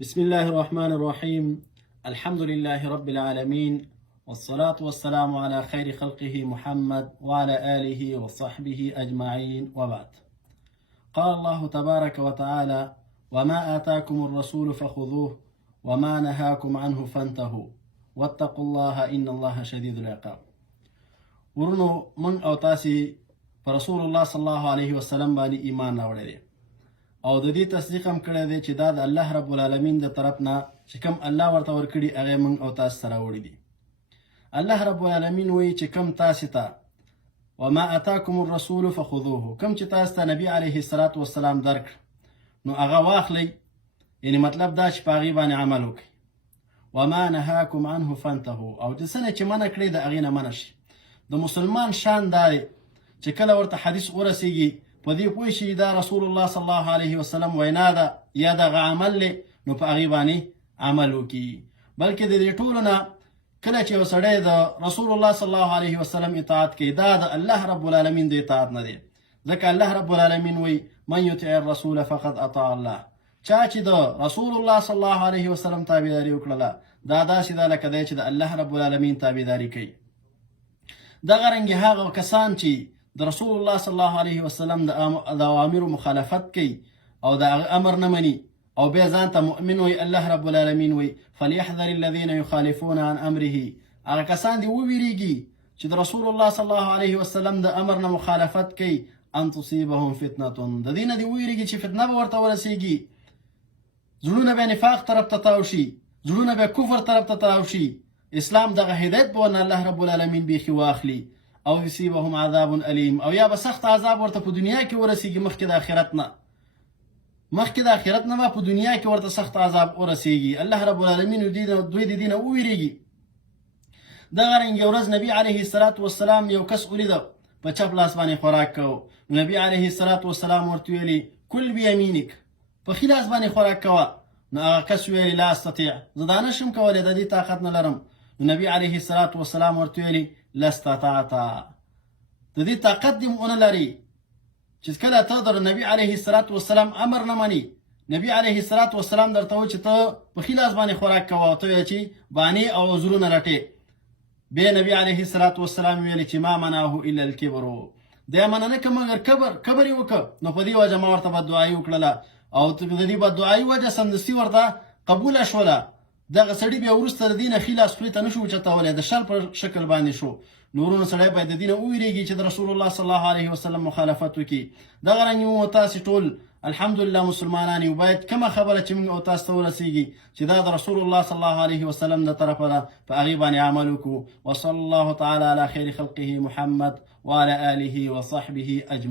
بسم الله الرحمن الرحيم. الحمد لله رب العالمين، والصلاة والسلام على خير خلقه محمد وعلى آله وصحبه أجمعين، وبعد. قال الله تبارك وتعالى: وما آتاكم الرسول فخذوه وما نهاكم عنه فانتهوا واتقوا الله إن الله شديد العقاب. ورنو من او تاسي رسول الله صلى الله عليه وسلم باندې ایمان راوړی دی او د دې تصدیق هم کړی دی چې دا د الله رب العالمین د طرف نه چې کوم الله ورته ورکړي هغه موږ او تاسو سره وړي دي. الله رب العالمین وایي چې کوم تاسو ته وما اتاکم الرسول فخذوه، کوم چې تاسو ته نبی علیه الصلاة والسلام درک نو هغه واخلئ، یعنی مطلب دا چې په هغې باندې عمل وکړئ. وما نهاکم عنه فانتهوا، او د څه نه چې منع کړی د هغې نه منع شي. د مسلمان شان دا دی چې کله ورته حدیث ورسیږي په دې پوه شي دا رسول الله صلی الله علیه وسلم وینا ده یا دغه عمل دی، نو په هغې باندې عمل وکړي. بلکې د دې ټولو نه کله چې یو سړی د رسول الله صلی الله علیه وسلم اطاعت کوي، دا د الله رب العالمین د اطاعت نه دی. ځکه الله رب العالمین وایي: من یطع الرسول فقد اطاع الله. چا چې د رسول الله صلی الله علیه وسلم تابعداري وکړله، دا داسې ده لکه دی چې د الله رب العالمین تابعداري کوي. دغه رنګې هغه کسان چې د رسول الله صلی الله علیه وسلم د اوامرو مخالفت کوي او د هغه امر نه مني او بیا ځان ته مؤمن وي، الله رب العالمین وي: فليحذر الذين يخالفون عن امره. هغه کسان دې وویریږي چې د رسول الله صلی الله علیه وسلم د امر نه مخالفت کوي، ان تصيبهم فتنه، د دې نه دې وویریږي چې فتنه به ورته ورسیږي، زړونه به نفاق طرف ته تاو شي، زړونه به کفر طرف ته تاو شي، اسلام دغه هدایت به الله رب العالمین بیخي واخلي، او يصيبهم عذاب الیم، او یا به سخت عذاب ورته په دنیا کې ورسیږي مخکې د آخرت نه. مخکې د آخرت نه په دنیا کې ورته سخت عذاب ورسیږي. الله رب العالمین دوی د دې نه وویریږي. دغه رنګ یو ورځ نبی علیه الصلاة والسلام یو کس ولیده په چپ لاس باندې خوراک کوه. نبی علیه الصلاة والسلام ورته ویلي: کل بیمینک، په ښي لاس باندې خوراک کوه. نو هغه کس ویلي: لا استطیع، زه دا نشم کولی، د دې طاقت نه لرم. نو نبی علیه الصلاة والسلام ورته ویلي: لا استطعت، د دې طاقت دې ونه لري چې کله ته د نبی علیه الصلاة والسلام امر نه مني، نبی علیه الصلاة والسلام درته وایي چې ته په ښي لاس باندې خوراک کوه او ته وایې چې بانې او عذرونه رټې. بیا نبی علیه الصلاة والسلام ویلي چې ما منعه الا الکبر، دا منع نه که مګر کبر یې وکړه. نو په دې وجه ما ورته بددعایي وکړله او د دې بددعایي وجه سمدستي ورته قبوله شوله. دغه سړي بیا وروسته د دې نه ښي لاس خولې ته نه شو اوچتولی، د شل په شکل باندې شو. نو ورونو سړی باید د دې نه وویرېږي چې د رسول الله صلی الله علیه وسلم مخالفت وکړي. دغه رنګ مو تاسې ټول الحمدلله مسلمانان یو، باید کومه خبره چې موږ او تاسو ته ورسیږي چې دا د رسول الله صلی الله علیه وسلم د طرفه ده، په هغې باندې عمل وکړو. وصلی الله تعالی علی خیر خلقه محمد وعلى آله وصحبه اجمعین.